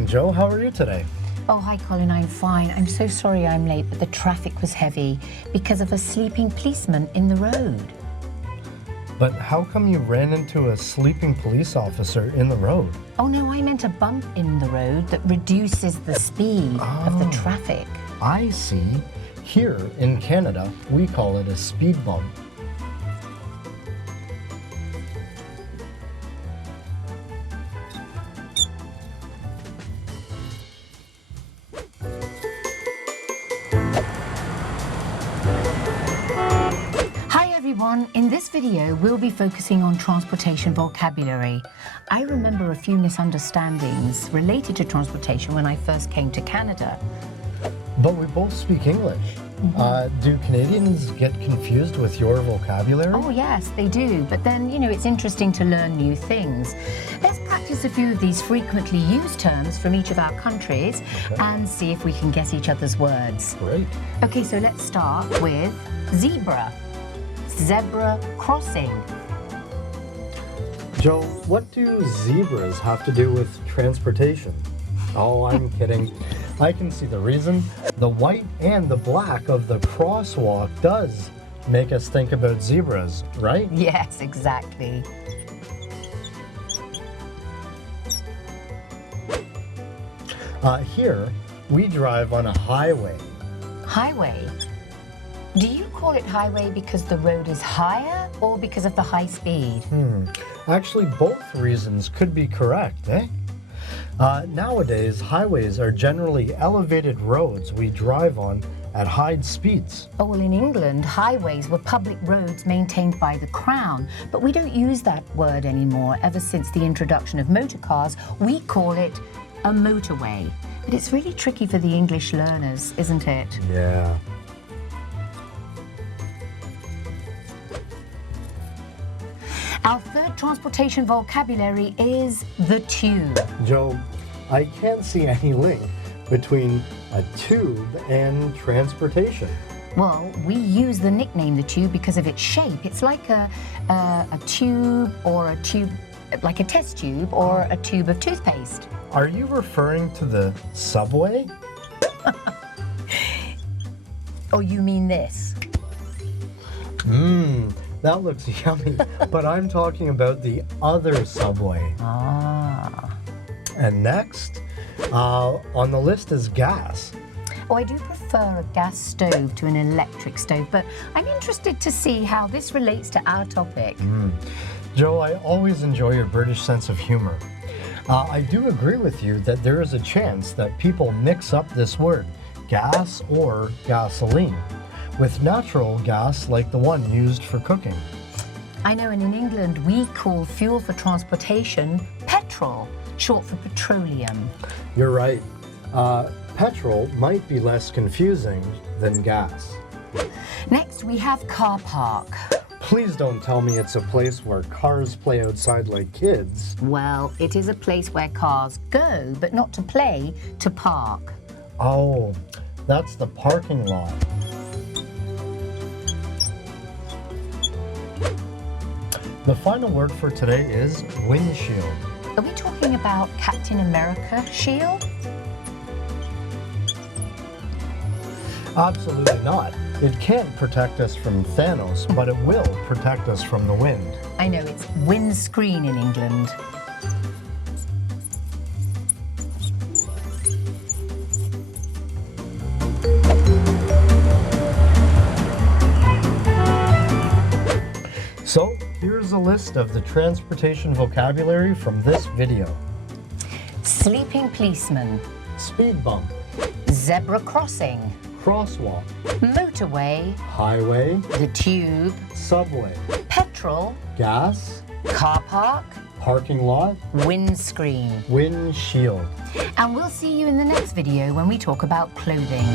morning, Joe. How are you today? Oh, hi, Colin. I'm fine. I'm so sorry I'm late, but the traffic was heavy because of a sleeping policeman in the road. But how come you ran into a sleeping police officer in the road? Oh, no, I meant a bump in the road that reduces the speed of the traffic. I see. Here in Canada, we call it a speed bump. In this video, we'll be focusing on transportation vocabulary. I remember a few misunderstandings related to transportation when I first came to Canada. But we both speak English. Do Canadians get confused with your vocabulary? Oh yes, they do. But then, it's interesting to learn new things. Let's practice a few of these frequently used terms from each of our countries and see if we can guess each other's words. Great. Okay, so let's start with zebra. Zebra crossing. Joe, what do zebras have to do with transportation? Oh, I'm kidding. I can see the reason. The white and the black of the crosswalk does make us think about zebras, right? Yes, exactly. Here, we drive on a highway. Highway? Do you call it highway because the road is higher or because of the high speed? Actually, both reasons could be correct, eh? Nowadays, highways are generally elevated roads we drive on at high speeds. Oh, well, in England, highways were public roads maintained by the Crown, but we don't use that word anymore. Ever since the introduction of motor cars, we call it a motorway. But it's really tricky for the English learners, isn't it? Yeah. Our third transportation vocabulary is the tube. Joe, I can't see any link between a tube and transportation. Well, we use the nickname the tube because of its shape. It's like a tube or a tube, like a test tube or a tube of toothpaste. Are you referring to the subway? Oh, you mean this? That looks yummy, but I'm talking about the other subway. Ah. And next, on the list is gas. Oh, I do prefer a gas stove to an electric stove, but I'm interested to see how this relates to our topic. Joe, I always enjoy your British sense of humor. I do agree with you that there is a chance that people mix up this word, gas or gasoline, with natural gas like the one used for cooking. I know, and in England we call fuel for transportation petrol, short for petroleum. You're right. Petrol might be less confusing than gas. Next we have car park. Please don't tell me it's a place where cars play outside like kids. Well, it is a place where cars go, but not to play, to park. Oh, that's the parking lot. The final word for today is windshield. Are we talking about Captain America shield? Absolutely not. It can't protect us from Thanos, but it will protect us from the wind. I know, it's windscreen in England. So, here's a list of the transportation vocabulary from this video. Sleeping policeman. Speed bump. Zebra crossing. Crosswalk. Motorway. Highway. The tube. Subway. Petrol. Gas. Car park. Parking lot. Windscreen. Windshield. And we'll see you in the next video when we talk about clothing.